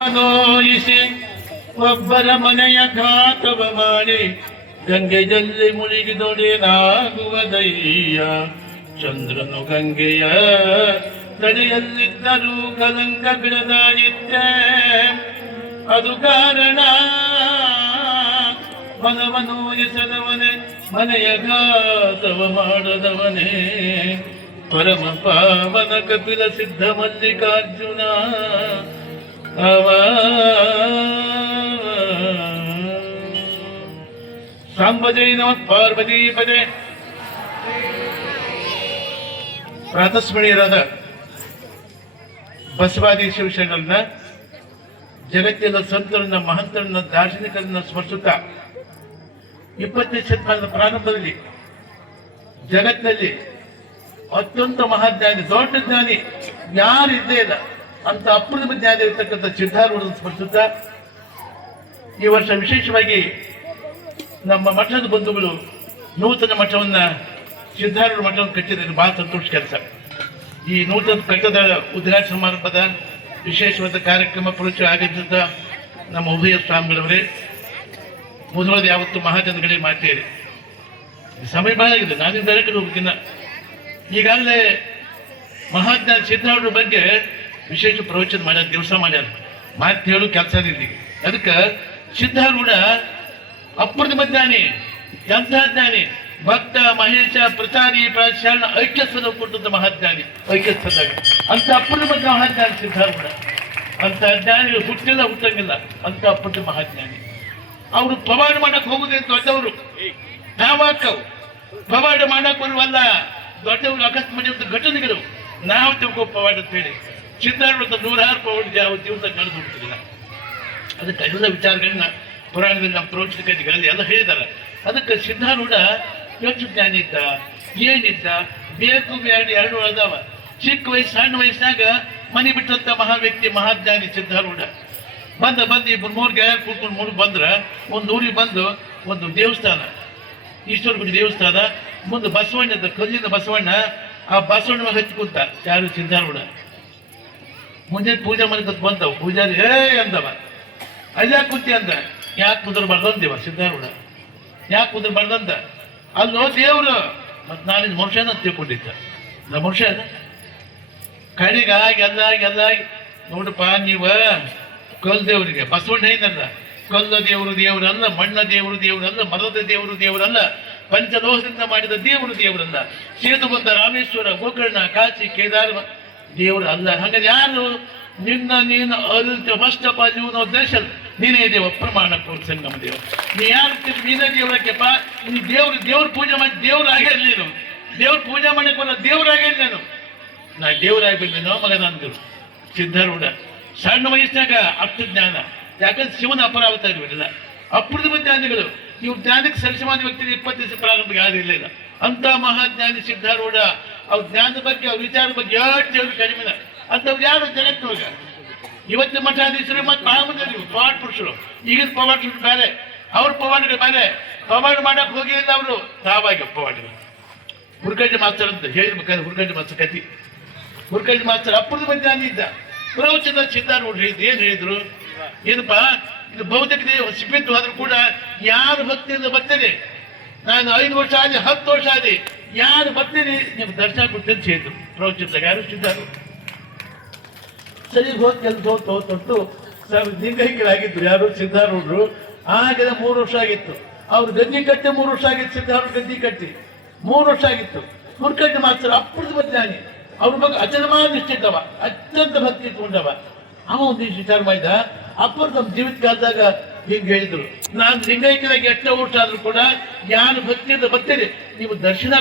ನೋಯಿಸಿ ಒಬ್ಬರ ಮನೆಯ ಘಾತವ ಮಾಡಿ ಗಂಗೆಯಲ್ಲಿ ಮುಳುಗಿದೊಡೆನಾಗುವುದಯ್ಯ. ಚಂದ್ರನು ಗಂಗೆಯ ತಡೆಯಲ್ಲಿದ್ದರೂ ಕಲಂಕ ಬಿಡದಾಗಿದ್ದೆ, ಅದು ಕಾರಣ ಮನವನ್ನು ಎಸೆದವನೇ ಮನೆಯ ಘಾತವ ಮಾಡದವನೇ. ಪರಮ ಪಾವನ ಕಪಿಲ ಸಿದ್ಧ ಮಲ್ಲಿಕಾರ್ಜುನ ಸಾಂಬಜೈ ನಮ ಪಾರ್ವತಿ ಪದೇ. ಪ್ರಾತಸ್ಮರಣೀಯರಾದ ಬಸವಾದಿ ಶಿವಶರಣರನ್ನ, ಜಗತ್ತಿನ ಸಂತರನ್ನ, ಮಹಂತರನ್ನ, ದಾರ್ಶನಿಕರನ್ನ ಸ್ಮರಿಸುತ್ತಾ 20ನೇ ಶತಮಾನದ ಪ್ರಾರಂಭದಲ್ಲಿ ಜಗತ್ತಿನಲ್ಲಿ ಅತ್ಯಂತ ಮಹಾಜ್ಞಾನಿ, ದೊಡ್ಡ ಜ್ಞಾನಿ ಯಾರಿದ್ದೇ ಇಲ್ಲ ಅಂತ ಅಪ್ರತಿಮ ಜ್ಞಾನ ಇರತಕ್ಕಂಥ ಸಿದ್ಧಾರೂಢರನ್ನು ಸ್ಮರಿಸುತ್ತಾ, ಈ ವರ್ಷ ವಿಶೇಷವಾಗಿ ನಮ್ಮ ಮಠದ ಬಂಧುಗಳು ನೂತನ ಮಠವನ್ನ, ಸಿದ್ಧಾರೂಢ ಮಠವನ್ನು ಕಟ್ಟಿದ್ದಾರೆ. ಬಹಳ ಸಂತೋಷ ಕೆಲಸ. ಈ ನೂತನ ಕಟ್ಟದ ಉದ್ಘಾಟನಾ ಸಮಾರಂಭದ ವಿಶೇಷವಾದ ಕಾರ್ಯಕ್ರಮ ಪುರುಷ ಆಗಮಿಸಿದ ನಮ್ಮ ಉಭಯ ಸ್ವಾಮಿಗಳವರೇ, ಮೊದಲಾದ ಯಾವತ್ತು ಮಹಾಜನಗಳೇ ಮಾಡ್ತೀರಿ. ಸಮಯ ಬಹಳ ಆಗಿದೆ, ನಾನಿಂದ ಬೇರೆ ಕಡೆ ಹೋಗ್ಬೇಕಿನ್ನ. ಈಗಾಗಲೇ ಮಹಾಜ್ಞಾನ ಸಿದ್ಧಾರೂಢರ ಬಗ್ಗೆ ವಿಶೇಷ ಪ್ರವಚನ ಮಾಡ್ಯಾರ, ದಿವಸ ಮಾಡ್ಯಾರ. ಮಾತು ಹೇಳು ಕೆಲಸ ಇಲ್ಲಿ. ಅದಕ್ಕೆ ಸಿದ್ಧಾರೂಢ ಅಪ್ರತಿಮ ಜ್ಞಾನಿ, ಎಂಥ ಜ್ಞಾನಿ, ಭಕ್ತ ಮಹೇಶ ಪ್ರಚಾರಿ ಪ್ರಾಚಾರ್ಯ ಐಕ್ಯಸ್ಥನ ಕೊಟ್ಟಂತ ಮಹಾಜ್ಞಾನಿ, ಐಕ್ಯಸ್ಥದಾಗ ಅಂತ ಅಪ್ರತಿಮ ಮಹಾಜ್ಞಾನಿ ಸಿದ್ಧಾರೂಢ. ಅಂತ ಜ್ಞಾನಿಗಳು ಹುಟ್ಟಿಲ್ಲ, ಹುಟ್ಟಂಗಿಲ್ಲ, ಅಂತ ಅಪ್ರತಿಮ ಮಹಾಜ್ಞಾನಿ. ಅವರು ಪವಾಡ ಮಾಡಕ್ ಹೋಗುದೇ ದೊಡ್ಡವರು, ನಾವಾಕವು ಪವಾಡ ಮಾಡಕ್ ಬರುವಲ್ಲ ದೊಡ್ಡವರು. ಅಕಸ್ಮಾತ್ ಘಟನೆಗಳು ನಾವು ತಿಳ್ಕೋ ಪವಾಡ ಅಂತ ಹೇಳಿ ಸಿದ್ಧಾರೂಢ 100 ಪವಾಡ ಯಾವ ಜೀವನ ನಡೆದು ಹೋಗ್ತಿಲ್ಲ. ಅದಕ್ಕೆ ಎಲ್ಲ ವಿಚಾರಗಳನ್ನ ಪುರಾಣದಲ್ಲಿ ನಮ್ಮ ಪ್ರವಚನಗಳಲ್ಲಿ ಎಲ್ಲ ಹೇಳಿದ್ದಾರೆ. ಅದಕ್ಕೆ ಸಿದ್ಧಾರೂಢ ಎಷ್ಟು ಜ್ಞಾನಿ ಇದ್ದ, ಏನಿದ್ದ, ಬೇಕು ಬೇಡ ಎರಡು ಅದಾವ. ಚಿಕ್ಕ ವಯಸ್ಸು, ಸಣ್ಣ ವಯಸ್ಸಾಗ ಮನೆ ಬಿಟ್ಟಂತ ಮಹಾ ವ್ಯಕ್ತಿ, ಮಹಾಜ್ಞಾನಿ ಸಿದ್ಧಾರೂಢ. ಬಂದು ಇಬ್ಬರು 3 ಗೆಳೆಯರು ಕೂತ್ಕೊಂಡು ಮೂರು ಬಂದ್ರ, ಒಂದು ಊರಿಗೆ ಬಂದು ಒಂದು ದೇವಸ್ಥಾನ, ಈಶ್ವರ ಗುಡಿ ದೇವಸ್ಥಾನ ಮುಂದೆ ಬಸವಣ್ಣ ಇದ್ದ, ಕಲ್ಲಿನ ಬಸವಣ್ಣ. ಆ ಬಸವಣ್ಣ ಹಚ್ಚಿ ಕೂತ ಯಾರು ಸಿದ್ಧಾರೂಢ. ಮುಂದೆ ಪೂಜೆ ಮನೆಗೆ ಬಂದವು. ಪೂಜಾರಿ ಅಂದವ, ಅಲ್ಲೇ ಕೂತಿ ಅಂದ. ಯಾಕೆ ಕುದುರ್ಬಾರ್ದು ಅಂದೇವ ಸಿದ್ಧಾರೂಢ. ಯಾಕೆ ಕುದುರ್ಬಾರ್ದಂತ? ಅಲ್ಲೋ ದೇವ್ರು. ಮತ್ ನಾನಿನ್ ಮನುಷ್ಯನ ತಿಳ್ಕೊಂಡಿದ್ದ. ನಮ್ಮ ಮನುಷ್ಯ ಕಡೆಗಾಗಿ ಎಲ್ಲ ನೋಡಪ್ಪ, ನೀವ ಕಲ್ ದೇವರಿಗೆ ಬಸವಣ್ಣ ಏನಲ್ಲ, ಕಲ್ಲ ದೇವರಲ್ಲ, ಮಣ್ಣ ದೇವರಲ್ಲ, ಮರದ ದೇವರಲ್ಲ, ಪಂಚಲೋಹದಿಂದ ಮಾಡಿದ ದೇವರಲ್ಲ, ಸೇತು ಬಂದ ರಾಮೇಶ್ವರ, ಗೋಕರ್ಣ, ಕಾಶಿ, ಕೇದಾರ ದೇವರು ಅಲ್ಲ. ಹಾಗಾದ್ರೆ ಯಾರು? ನಿನ್ನ ನೀನು ಅರಿತ ಫಸ್ಟ್ ಆಫ್ ಆಲ್ ನೀವು ದೇಶ ನೀನೇ ದೇವ, ಪ್ರಮಾಣ ಸಂಗಮ ದೇವ. ನೀ ಯಾರು ನೀನೇ ದೇವರಕ್ಕೆಪ್ಪ. ನೀ ದೇವ್ರ ಪೂಜೆ ಮಾಡಿ ದೇವ್ರಾಗಿರ್ಲಿ. ನೀನು ದೇವ್ರ ಪೂಜೆ ಮಾಡಕ್ಕೆ ಬಲ್ಲ, ದೇವ್ರಾಗಿರ್ಲಿ. ನಾ ದೇವರಾಗಿರ್ಲಿ ನೋ ಮಗನ ಅಂದರು ಸಿದ್ಧಾರೂಢ. ಸಣ್ಣ ವಯಸ್ಸಿನಾಗ ಅಷ್ಟು ಜ್ಞಾನ. ಯಾಕಂದ್ರೆ ಶಿವನ ಅಪರಾವತಾರವಿಲ್ಲ, ಅಪ್ರತಿಮ ಜ್ಞಾನಿಗಳು. ಇವು ಜ್ಞಾನಕ್ಕೆ ಸರಿಸಮಾನ ವ್ಯಕ್ತಿಗೆ 20 ದಿವಸ ಪ್ರಾರಂಭಕ್ಕೆ ಯಾರಿರಲಿಲ್ಲ. ಅಂತ ಮಹಾಜ್ಞಾನಿ ಸಿದ್ಧಾರೂಢ. ಅವ್ರ ಜ್ಞಾನದ ಬಗ್ಗೆ, ಅವ್ರ ವಿಚಾರದ ಬಗ್ಗೆ ಎಷ್ಟು ಕಡಿಮೆ ಅಂತವ್ರು ಯಾರು ಜಗತ್ತೊಳಗ. ಇವತ್ತಿನ ಮಠಾಧೀಶರು ಮತ್ತು ಮಹಾಮಂದಿರು ಪವಾಡ ಪುರುಷರು. ಈಗಿನ ಪವಾಡ ಪುರುಷರು ಬೇರೆ, ಅವ್ರ ಪವಾಡಗಳು ಬೇರೆ. ಪವಾಡ ಮಾಡಕ್ ಹೋಗಿಲ್ಲ ಅವರು, ತಾವಾಗಿ ಪವಾಡಗಳು. ಹುರ್ಕಂಡಿ ಮಾಸ್ತರ್ ಅಂತ ಹೇಳಿರ್ಬೇಕಾದ್ರೆ ಹುರ್ಕಂಡಿ ಮಾಸ್ತರ್ ಕತಿ. ಹುರ್ಕಂಡಿ ಮಾಸ್ತರ್ ಅಪ್ರತಿಮ ಜ್ಞಾನಿ ಇದ್ದ. ಪ್ರವಚನ ಸಿದ್ಧಾರೂಢ ಹೇಳಿದ್ರು. ಏನ್ ಹೇಳಿದ್ರು? ಏನಪ್ಪ, ಇದು ಭೌತಿಕ ದೇವ ಸಿಬ್ಬಂದಿ ಆದ್ರೂ ಕೂಡ ಯಾರು ಭಕ್ತಿಯಿಂದ ಬರ್ತೀರಿ, ನಾನು 5 ವರ್ಷ ಆದಿ 10 ವರ್ಷ ಆದಿ ಯಾರು ಬರ್ತೀರಿ ನಿಮ್ಗೆ ದರ್ಶನ ಕೊಡ್ತೀನಿ ಅಂತ ಹೇಳಿದ್ರು ಪ್ರವಚನದಾಗ. ಯಾರು? ಸಿದ್ಧಾರೂಢ. ಸರಿ ಹೋದ್ ಕೆಲಸ ಹೊತ್ತು ಲಿಂಗೈಕ್ಯರಾಗಿದ್ರು ಯಾರು? ಸಿದ್ಧಾರೂಢರು. ಆಗಿದ 3 ವರ್ಷ ಆಗಿತ್ತು. ಅವ್ರು ಗದ್ದಿ ಕಟ್ಟಿ 3 ವರ್ಷ ಆಗಿತ್ತು. ಸಿದ್ಧಾರೂಢ ಗದ್ದಿ ಕಟ್ಟಿ 3 ವರ್ಷ ಆಗಿತ್ತು. ಹುರ್ಕಂಡಿ ಮಾಸ್ತರ್ ಅಪ್ರತಿಮ ಜ್ಞಾನಿ. ಅವ್ರ ಬಗ್ಗೆ ಅಚಲಮಾನ ನಿಷ್ಠಿದ್ದವ, ಅತ್ಯಂತ ಭಕ್ತಿ ಇಟ್ಕೊಂಡವ. ಅವ ಒಂದು ವಿಚಾರ ಮಾಡಿದ. ಅಪ್ಪರು ನಮ್ಮ ಜೀವಿತ ಕಾಲದಾಗ ಹಿಂಗೆ ಹೇಳಿದ್ರು, ನಾನು ಲಿಂಗೈಕ್ಯರಾಗಿ 8 ವರ್ಷ ಆದ್ರೂ ಕೂಡ ಯಾರು ಭಕ್ತಿಯಿಂದ ಬರ್ತೀರಿ ನೀವು ದರ್ಶನ